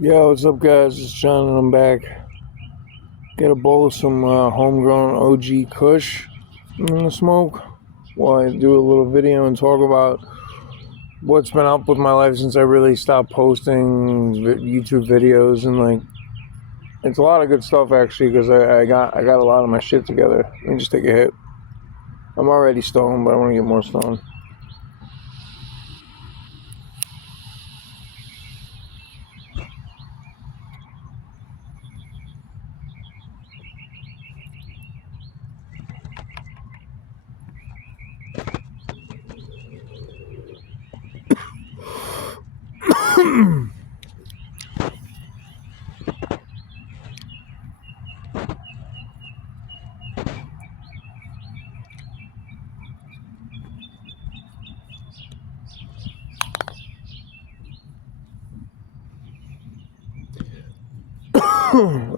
Yo, what's up, guys? It's John, and I'm back. Get a bowl of some homegrown OG Kush I'm gonna smoke while I do a little video and talk about what's been up with my life since I really stopped posting YouTube videos. And like, it's a lot of good stuff actually, because I got a lot of my shit together. Let me just take a hit. I'm already stoned, but I want to get more stoned.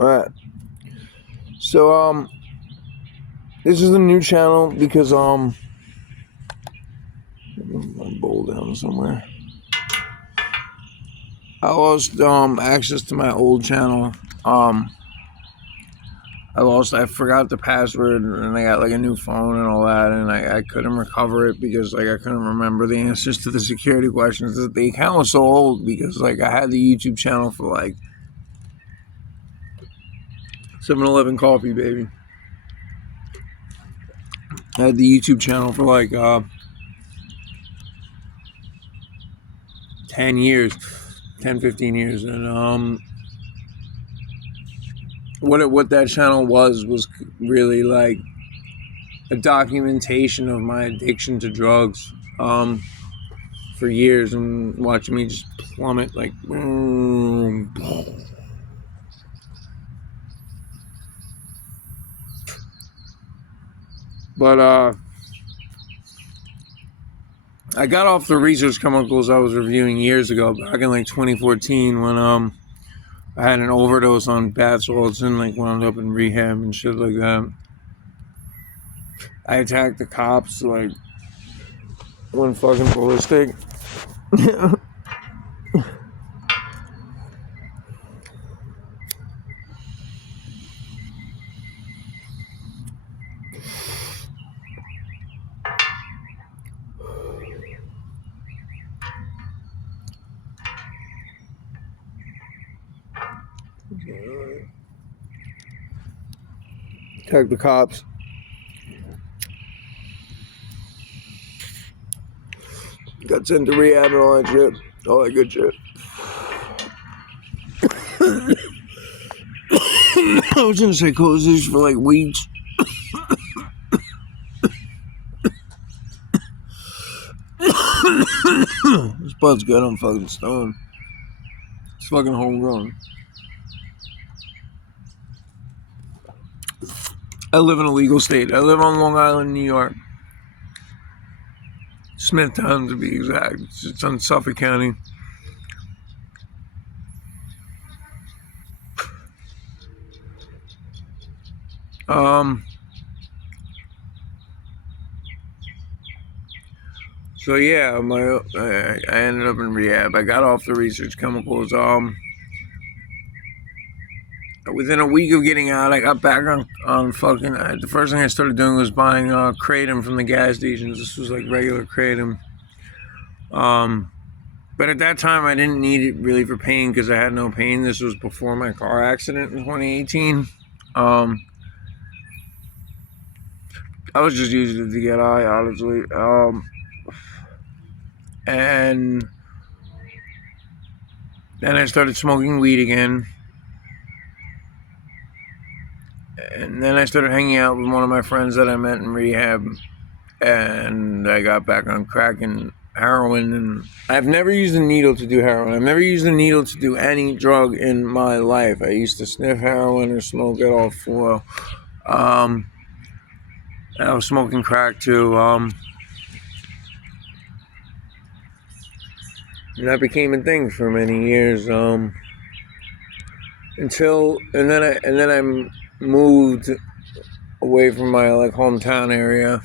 Alright. So this is a new channel because my bowl down somewhere. I lost access to my old channel. I forgot the password, and I got like a new phone and all that, and I couldn't recover it because like I couldn't remember the answers to the security questions. The account was so old because like I had the YouTube channel for like 7-Eleven coffee, baby. I had the YouTube channel for like 10 years, 10, 15 years, and what that channel was really like a documentation of my addiction to drugs for years, and watching me just plummet like but I got off the research chemicals I was reviewing years ago, back in like 2014, when I had an overdose on bath salts and like wound up in rehab and shit like that. I attacked the cops, like went fucking ballistic. Attacked the cops. Got sent to rehab and all that shit. All that good shit. I was in psychosis for like weeks. This bud's good. I'm fucking stoned. It's fucking homegrown. I live in a legal state. I live on Long Island, New York. Smithtown, to be exact. It's on Suffolk County. So yeah, I ended up in rehab. I got off the research chemicals. Within a week of getting out, I got back on fucking. The first thing I started doing was buying kratom from the gas stations. This was like regular kratom. But at that time, I didn't need it really for pain because I had no pain. This was before my car accident in 2018. I was just using it to get high, honestly. And then I started smoking weed again. And then I started hanging out with one of my friends that I met in rehab. And I got back on crack and heroin. And I've never used a needle to do heroin. I've never used a needle to do any drug in my life. I used to sniff heroin or smoke it all for. I was smoking crack too. And that became a thing for many years. And then I moved away from my like hometown area.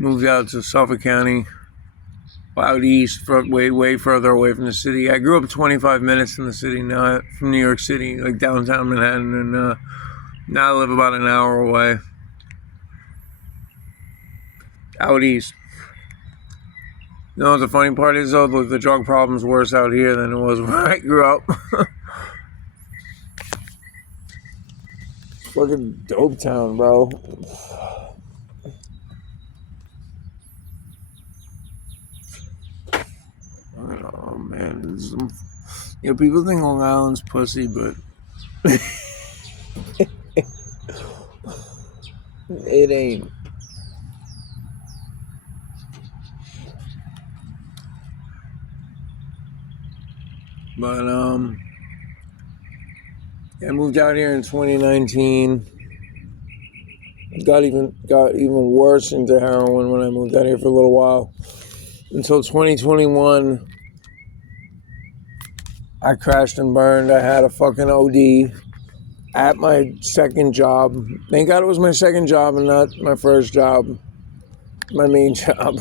Moved out to Suffolk County. out east, way further away from the city. I grew up 25 minutes from the city, now from New York City, like downtown Manhattan, and now I live about an hour away, out east. You know what the funny part is, though? The drug problem's worse out here than it was where I grew up. Fucking dope town, bro. Oh man, people think Long Island's pussy, but it ain't. But I moved out here in 2019. Got even worse into heroin when I moved out here for a little while. Until 2021, I crashed and burned. I had a fucking OD at my second job. Thank God it was my second job and not my first job, my main job.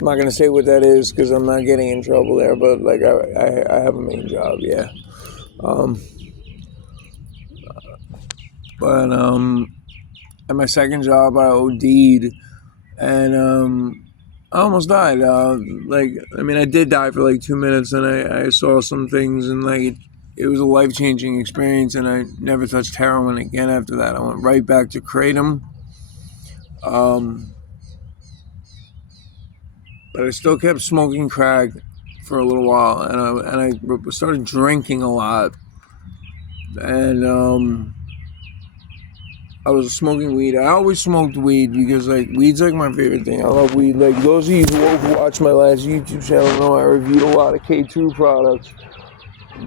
I'm not gonna say what that is because I'm not getting in trouble there, but like I have a main job, yeah. But at my second job, I OD'd, and I almost died. I did die for like 2 minutes, and I saw some things, and like it was a life-changing experience, and I never touched heroin again after that. I went right back to kratom. But I still kept smoking crack for a little while, and I started drinking a lot, and I was smoking weed. I always smoked weed because like weed's like my favorite thing. I love weed. Like those of you who watch my last YouTube channel know I reviewed a lot of K2 products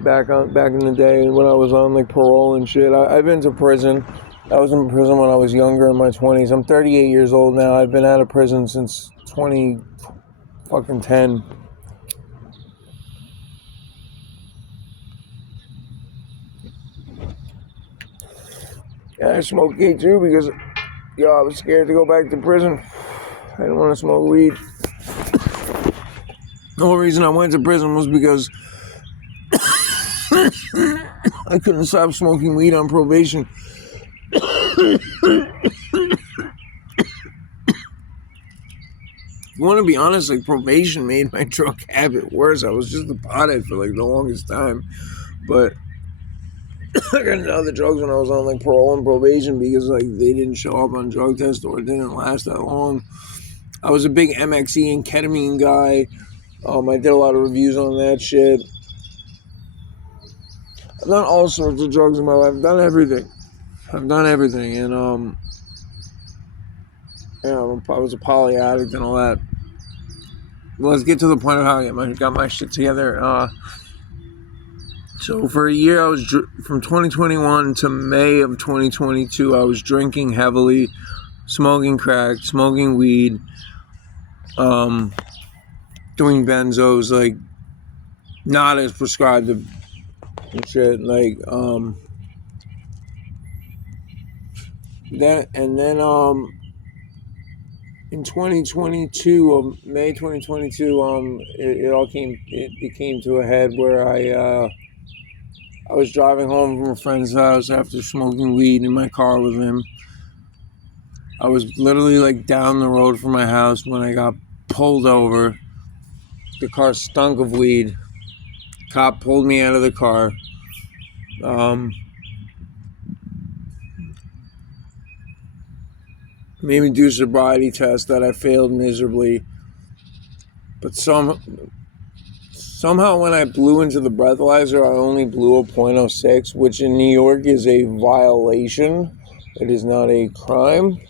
back in the day when I was on like parole and shit. I've been to prison. I was in prison when I was younger, in my 20s. I'm 38 years old now. I've been out of prison since 2010. Yeah, I smoked K2 because, I was scared to go back to prison. I didn't want to smoke weed. The whole reason I went to prison was because I couldn't stop smoking weed on probation. If you want to be honest, like probation made my drug habit worse. I was just a pothead for like the longest time, but I got into other drugs when I was on like parole and probation because like they didn't show up on drug tests or it didn't last that long. I was a big MXE and ketamine guy. I did a lot of reviews on that shit. I've done all sorts of drugs in my life. I've done everything, and I was a poly addict and all that. Well, let's get to the point of how I got my shit together. So for a year, from 2021 to May of 2022, I was drinking heavily, smoking crack, smoking weed, doing benzos, like not as prescribed and shit. Like in 2022, May 2022, it became to a head where I was driving home from a friend's house after smoking weed in my car with him. I was literally like down the road from my house when I got pulled over. The car stunk of weed. Cop pulled me out of the car. Made me do a sobriety test that I failed miserably. But somehow when I blew into the breathalyzer, I only blew a .06, which in New York is a violation. It is not a crime.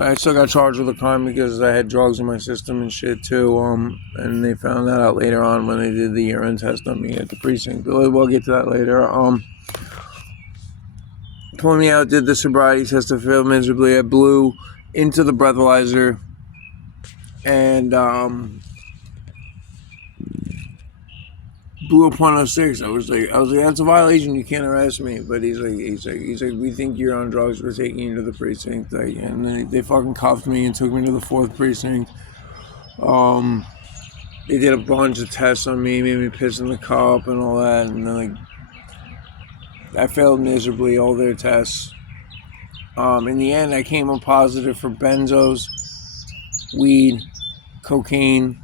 I still got charged with a crime because I had drugs in my system and shit too. And they found that out later on when they did the urine test on me at the precinct. But we'll get to that later. Pulled me out, did the sobriety test, I failed miserably. I blew into the breathalyzer and blew a .06. I was like, that's a violation. You can't arrest me. But he's like, we think you're on drugs. We're taking you to the precinct. Like, and then they fucking cuffed me and took me to the 4th precinct. They did a bunch of tests on me, made me piss in the cup and all that, and then, like, I failed miserably all their tests. In the end, I came up positive for benzos, weed, cocaine.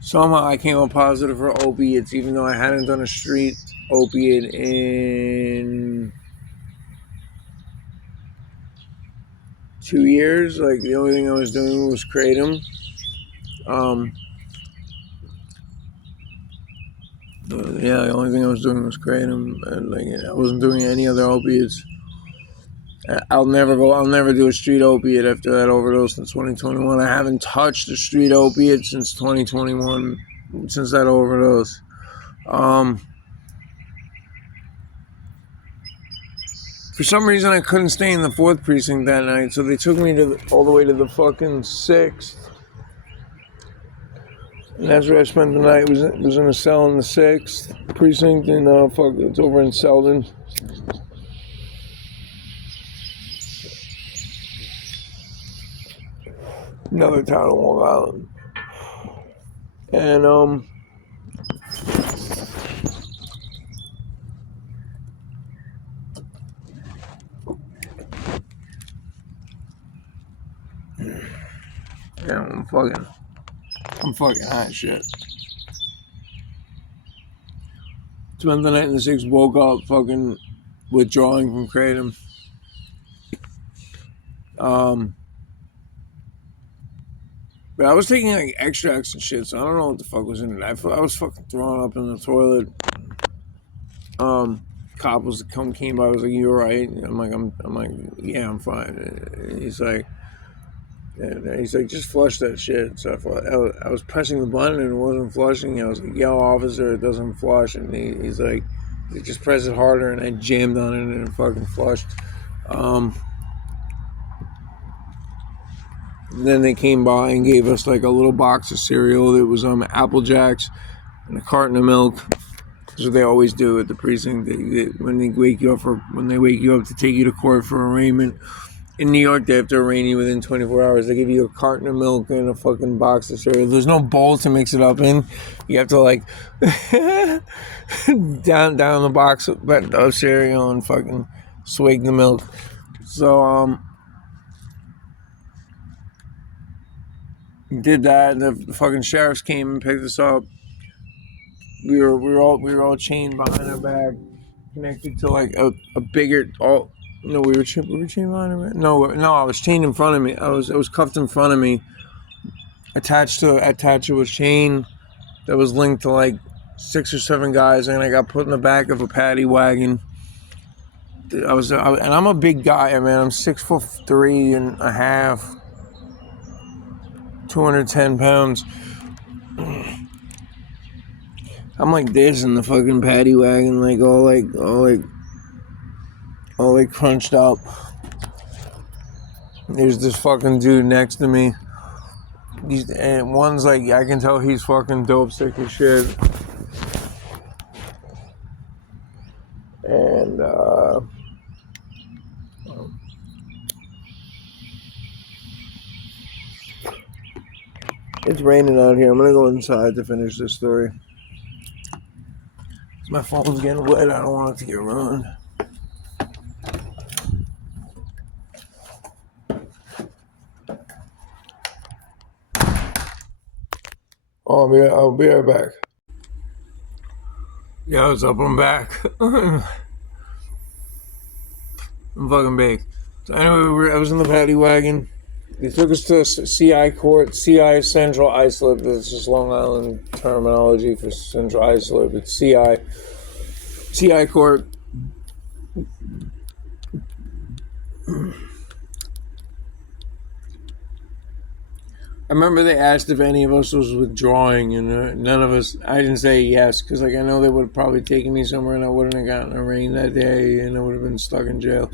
Somehow I came up positive for opiates, even though I hadn't done a street opiate in 2 years. Like, the only thing I was doing was kratom. The only thing I was doing was kratom, and, like, I wasn't doing any other opiates. I'll never do a street opiate after that overdose in 2021. I haven't touched a street opiate since 2021, since that overdose. For some reason, I couldn't stay in the 4th precinct that night, so they took me all the way to the fucking 6th. And that's where I spent the night. Was in a cell in the 6th precinct, and it's over in Selden. Another town in Long Island. And yeah, I'm fucking hot as shit. Spent the night in the 6th, woke up fucking withdrawing from kratom. But I was taking, like, extracts and shit, so I don't know what the fuck was in it. I was fucking throwing up in the toilet. Cop came by, was like, "You alright?" I'm like, "Yeah, I'm fine." And he's like, "Just flush that shit." So I was pressing the button and it wasn't flushing. I was like, "Yo, officer, it doesn't flush." And he's like, "Just press it harder." And I jammed on it and it fucking flushed. Then they came by and gave us, like, a little box of cereal that was Apple Jacks and a carton of milk. That's what they always do at the precinct. When they wake you up to take you to court for arraignment. In New York, they have to arraign you within 24 hours. They give you a carton of milk and a fucking box of cereal. There's no bowl to mix it up in. You have to, like, down the box of cereal and fucking swig the milk. So did that. The fucking sheriffs came and picked us up. We were all chained behind our back, connected to, like, a bigger. No, we were chained behind our back. No, I was chained in front of me. I was cuffed in front of me, attached to a chain that was linked to, like, 6 or 7 guys, and I got put in the back of a paddy wagon. And I'm a big guy, man. I'm 6'3.5". 210 pounds. I'm like this in the fucking paddy wagon, like all crunched up. There's this fucking dude next to me. And one's like, I can tell he's fucking dope sick as shit. And it's raining out here. I'm gonna go inside to finish this story. My phone's getting wet. I don't want it to get ruined. Oh, I'll be right back. Yeah, what's up? I'm back. I'm fucking baked. So anyway, I was in the paddy wagon. They took us to CI court. CI Central Islip. This is Long Island terminology for Central Islip. It's CI court. I remember they asked if any of us was withdrawing, and none of us. I didn't say yes because, like, I know they would have probably taken me somewhere, and I wouldn't have gotten arraigned that day, and I would have been stuck in jail.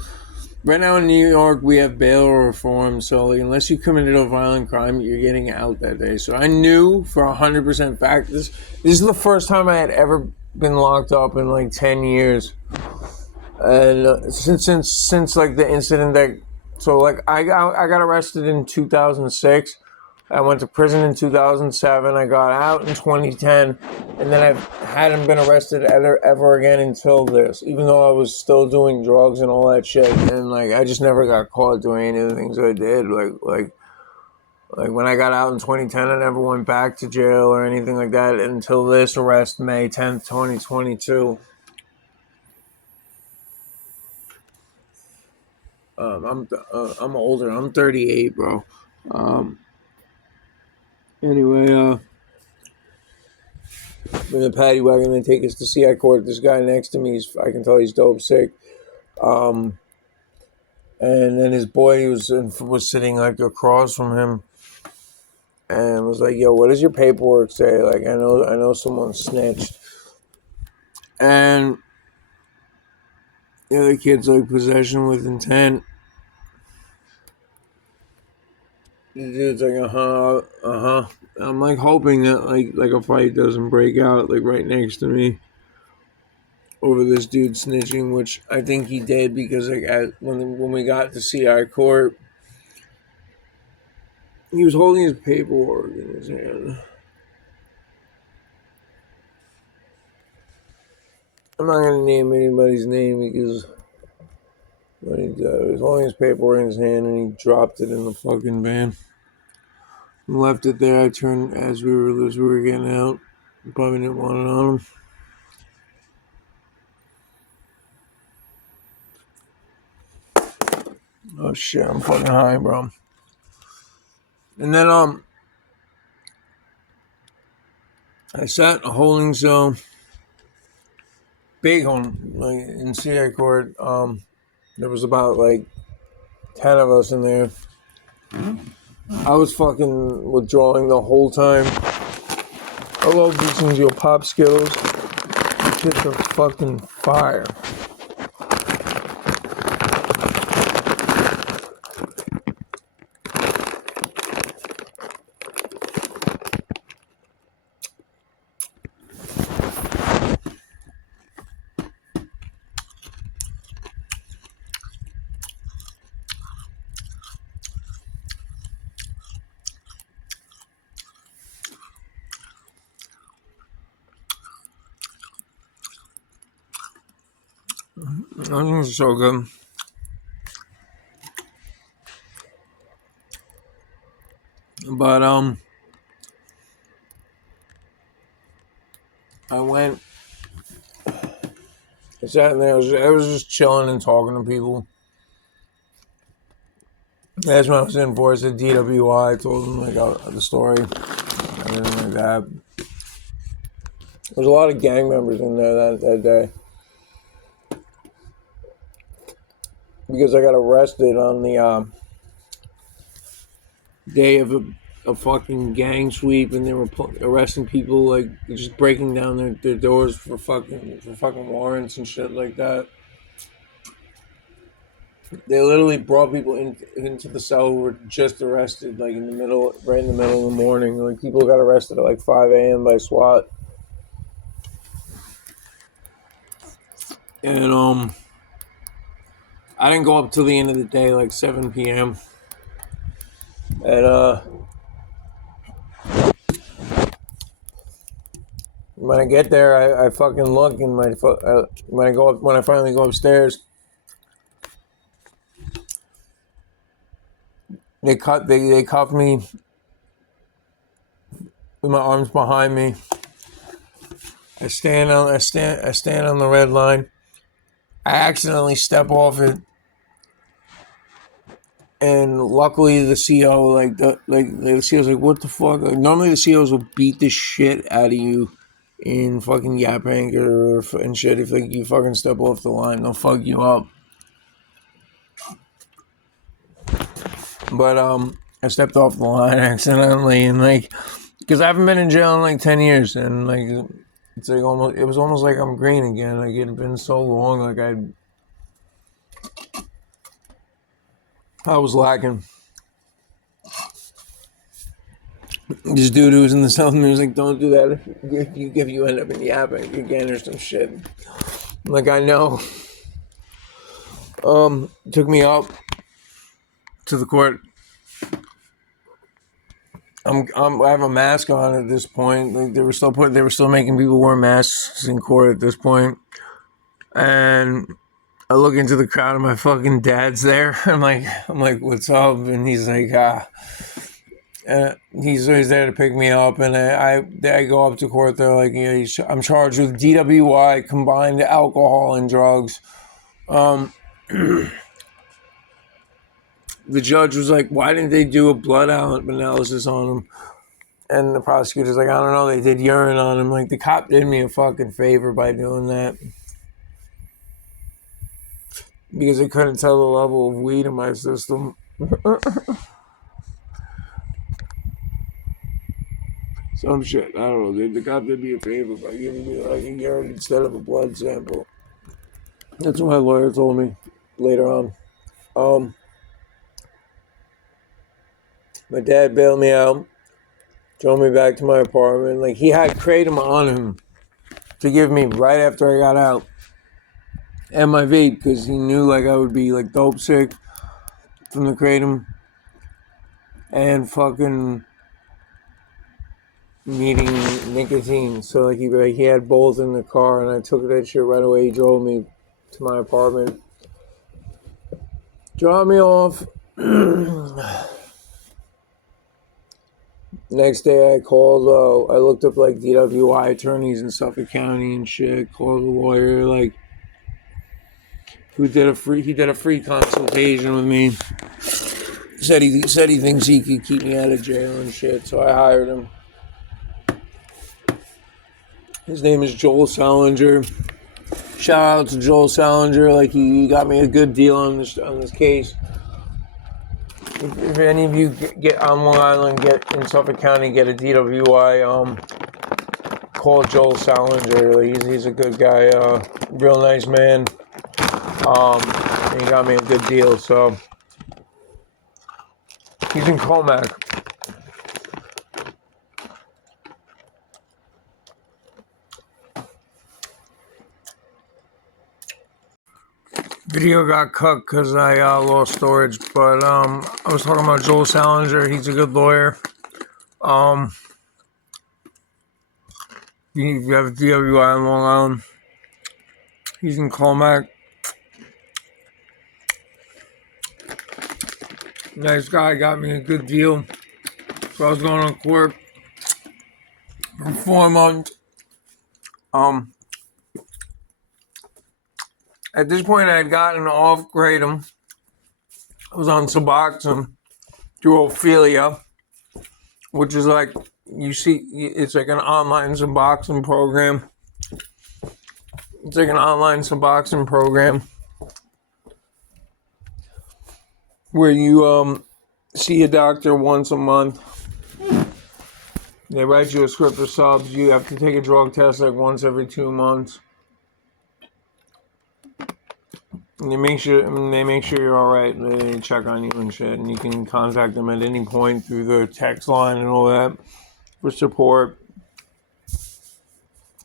Right now in New York, we have bail reform, so, like, unless you committed a violent crime, you're getting out that day. So I knew for 100% fact this is the first time I had ever been locked up in, like, 10 years, and since like the incident that. So, like, I got arrested in 2006. I went to prison in 2007. I got out in 2010, and then I hadn't been arrested ever again until this. Even though I was still doing drugs and all that shit, and like I just never got caught doing any of the things I did. Like when I got out in 2010, I never went back to jail or anything like that until this arrest, May 10th, 2022. I'm older. I'm 38, bro. Anyway, in the paddy wagon, they take us to CI court. This guy next to me, I can tell he's dope sick. And then his boy was sitting like across from him, and was like, "Yo, what does your paperwork say? Like, I know someone snitched." And the other kid's like, possession with intent. The dude's like, uh-huh. I'm like hoping that like a fight doesn't break out like right next to me over this dude snitching, which I think he did, because like when we got to CI court, he was holding his paperwork in his hand. I'm not gonna name anybody's name because he was holding his paperwork in his hand and he dropped it in the fucking van. And left it there. I turned as we were getting out. Probably didn't want it on him. Oh shit, I'm fucking high, bro. And then I sat in a holding cell, big one, like in CI court. There was about like 10 of us in there. I was fucking withdrawing the whole time. I love these things, you'll pop Skittles. These shits are fucking fire. Those things are so good. But I sat in there. I was just chilling and talking to people. That's what I was in for. I said DWI. I told them like the story, everything like that. There's a lot of gang members in there that day, because I got arrested on the day of a fucking gang sweep, and they were arresting people, like just breaking down their doors for fucking warrants and shit like that. They literally brought people into the cell who were just arrested, like right in the middle of the morning. Like people got arrested at like 5 a.m. by SWAT. And I didn't go up till the end of the day, like 7 p.m. And when I get there, I fucking look, and when I finally go upstairs, they cuffed me with my arms behind me. I stand on the red line. I accidentally step off it, and luckily the CO the CO's like, what the fuck? Like, normally the COs will beat the shit out of you in fucking Yap Anchor and shit. If like you fucking step off the line, they'll fuck you up. But I stepped off the line accidentally, and like, because I haven't been in jail in like 10 years, and like it's like it was almost like I'm green again. Like it had been so long, like I was lacking. This dude who was in the cell with me was like, don't do that if you end up in the Yap Anchor again or some shit. I'm like, I know. Took me up to the court. I have a mask on at this point. Like they were still making people wear masks in court at this point. And I look into the crowd and my fucking dad's there. I'm like, what's up? And he's like, he's there to pick me up. And I go up to court. They're like, I'm charged with DWI, combined alcohol and drugs. The judge was like, why didn't they do a blood analysis on him? And the prosecutor's like, I don't know, they did urine on him. Like, the cop did me a fucking favor by doing that. Because they couldn't tell the level of weed in my system. Some shit, I don't know. The cop did me a favor by giving me like a urine instead of a blood sample. That's what my lawyer told me later on. My dad bailed me out, drove me back to my apartment. Like, he had Kratom on him to give me right after I got out. And my vape, because he knew, like, I would be, like, dope sick from the Kratom. And fucking needing nicotine. So, like, he had both in the car, and I took that shit right away. He drove me to my apartment. Dropped me off. Next day I called, I looked up like DWI attorneys in Suffolk County and shit, called a lawyer, like, he did a free consultation with me. Said he thinks he could keep me out of jail and shit, so I hired him. His name is Joel Salinger. Shout out to Joel Salinger, like, he got me a good deal on this case. If any of you get on Long Island, get in Suffolk County, get a DWI, call Joel Salinger. He's a good guy, real nice man. And he got me a good deal, so he's in Comac. Video got cut because I lost storage, but I was talking about Joel Salinger. He's a good lawyer. You have a DWI in Long Island. He's in Comac. Nice guy, got me a good deal. So I was going on court for 4 months. At this point, I had gotten off Kratom. I was on Suboxone through Ophelia, which is like, it's like an online Suboxone program. It's like an online Suboxone program where you see a doctor once a month. They write you a script for subs. You have to take a drug test like once every 2 months. And they make sure you're all right. They check on you and shit, and you can contact them at any point through the text line and all that for support.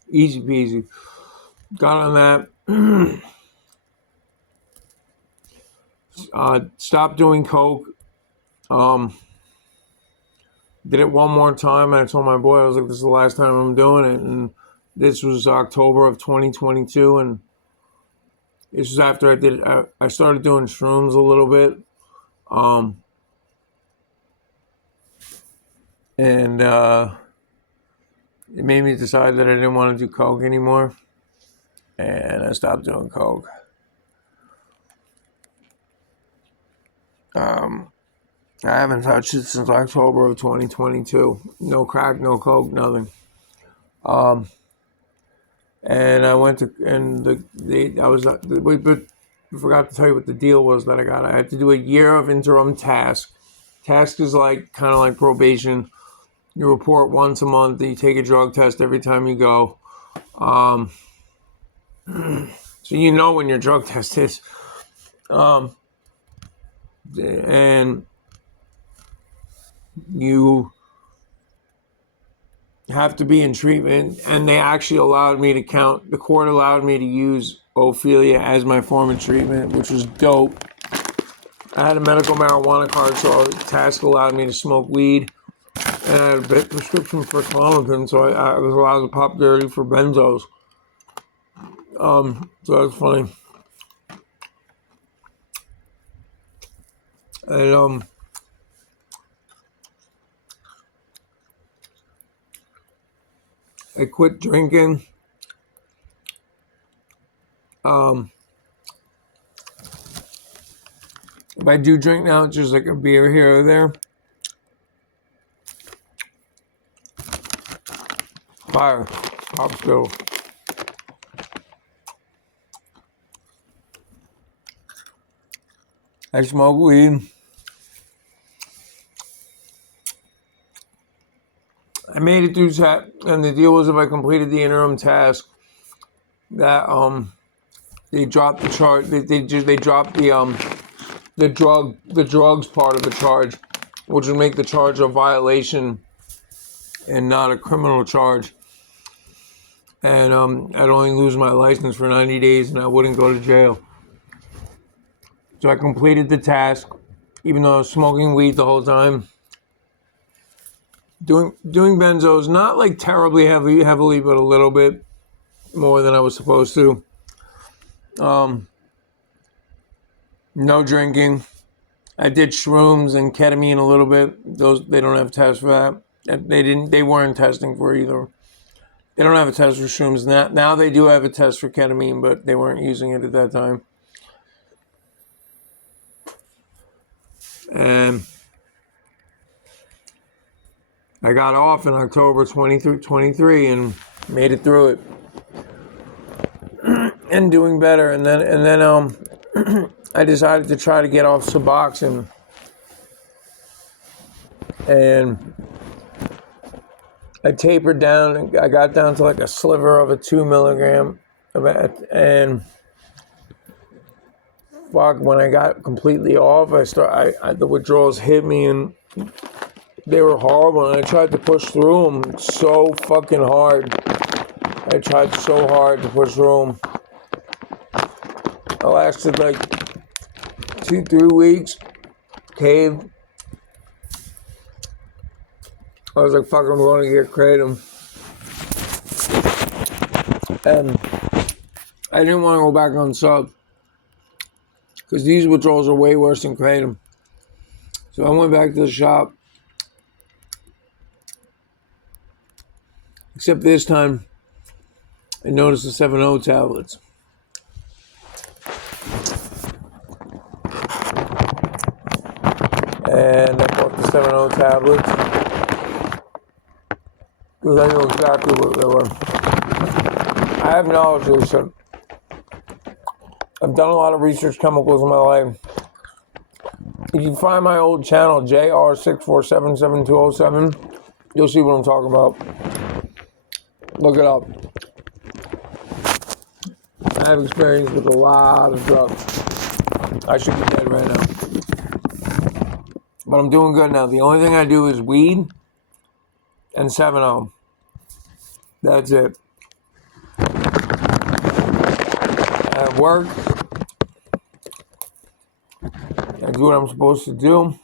Easy peasy. Got on that. Stopped doing coke. Did it one more time, and I told my boy, I was like, "This is the last time I'm doing it." And this was October of 2022, and this was after I started doing shrooms a little bit. And it made me decide that I didn't want to do coke anymore. And I stopped doing coke. I haven't touched it since October of 2022. No crack, no coke, nothing. And I went to, and but I forgot to tell you what the deal was that I got. I had to do a year of interim task. Task is like, kind of like probation. You report once a month. You take a drug test every time you go. So you know when your drug test is. And you have to be in treatment, and they actually allowed me to the court allowed me to use Ophelia as my form of treatment, which was dope. I had a medical marijuana card, so the task allowed me to smoke weed And I had a bit prescription for Klonopin, so I was allowed to pop dirty for benzos. So that's funny. And I quit drinking. If I do drink now, it's just like a beer here or there. Fire. Pop still. I smoke weed. I made it through that, and the deal was if I completed the interim task, that they dropped the charge. They dropped the drugs part of the charge, which would make the charge a violation and not a criminal charge. And I'd only lose my license for 90 days, and I wouldn't go to jail. So I completed the task, even though I was smoking weed the whole time. Doing benzos, not like terribly heavily, but a little bit more than I was supposed to. No drinking. I did shrooms and ketamine a little bit. Those, they don't have tests for that. They weren't testing for either. They don't have a test for shrooms now. They do have a test for ketamine, but they weren't using it at that time. And I got off in October 23 and made it through it. And doing better. And then I decided to try to get off Suboxone. And I tapered down. I got down to like a sliver of a 2 milligram of it. And fuck, when I got completely off, the withdrawals hit me and they were horrible. And I tried to push through them so fucking hard. I tried so hard to push through them. I lasted like 2-3 weeks. Caved. I was like, fuck, I'm going to get kratom. And I didn't want to go back on sub, because these withdrawals are way worse than kratom. So I went back to the shop. Except this time, I noticed the 7-0 tablets. And I bought the 7-0 tablets because I knew exactly what they were. I have knowledge of this shit. I've done a lot of research chemicals in my life. If you find my old channel, JR64777207, you'll see what I'm talking about. Look it up. I have experience with a lot of drugs. I should be dead right now. But I'm doing good now. The only thing I do is weed and 7-0. That's it. At work, I do what I'm supposed to do.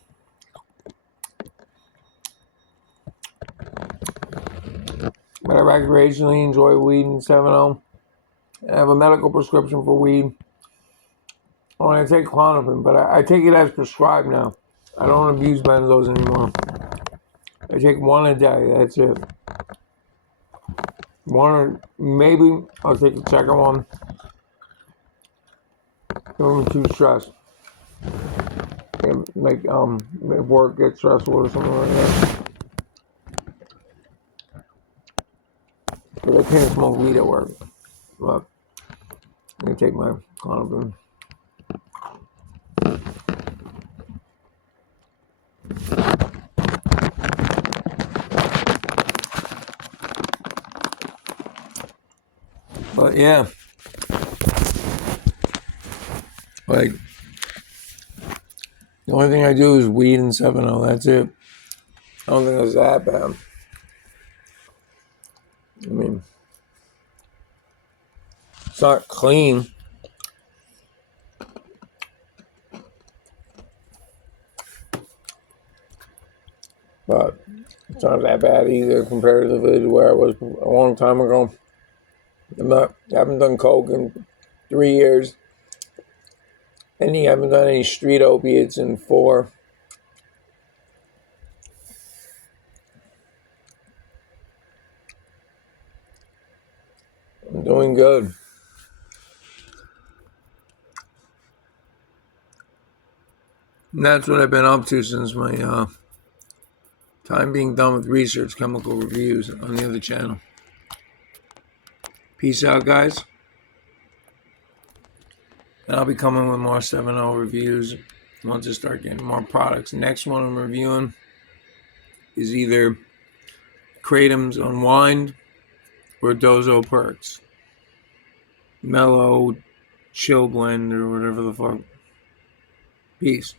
But I recreationally enjoy weed and 7-0. I have a medical prescription for weed. Oh, and I take Klonopin, but I take it as prescribed now. I don't abuse benzos anymore. I take one a day, that's it. One, or maybe I'll take the second one. If I'm too stressed. Like, if work gets stressful or something like that. Because I can't smoke weed at work. But I'm going to take my Klonopin. But yeah, like, the only thing I do is weed and 7-0, that's it. I don't think it was that bad. I mean, it's not clean. But It's not that bad either comparatively to where I was a long time ago. I haven't done coke in 3 years. And I haven't done any street opiates in 4. I'm doing good. And that's what I've been up to since my time being done with research chemical reviews on the other channel. Peace out, guys. And I'll be coming with more 7.0 reviews once I start getting more products. Next one I'm reviewing is either Kratom's Unwind or Dozo Perks. Mellow Chill Blend or whatever the fuck. Peace.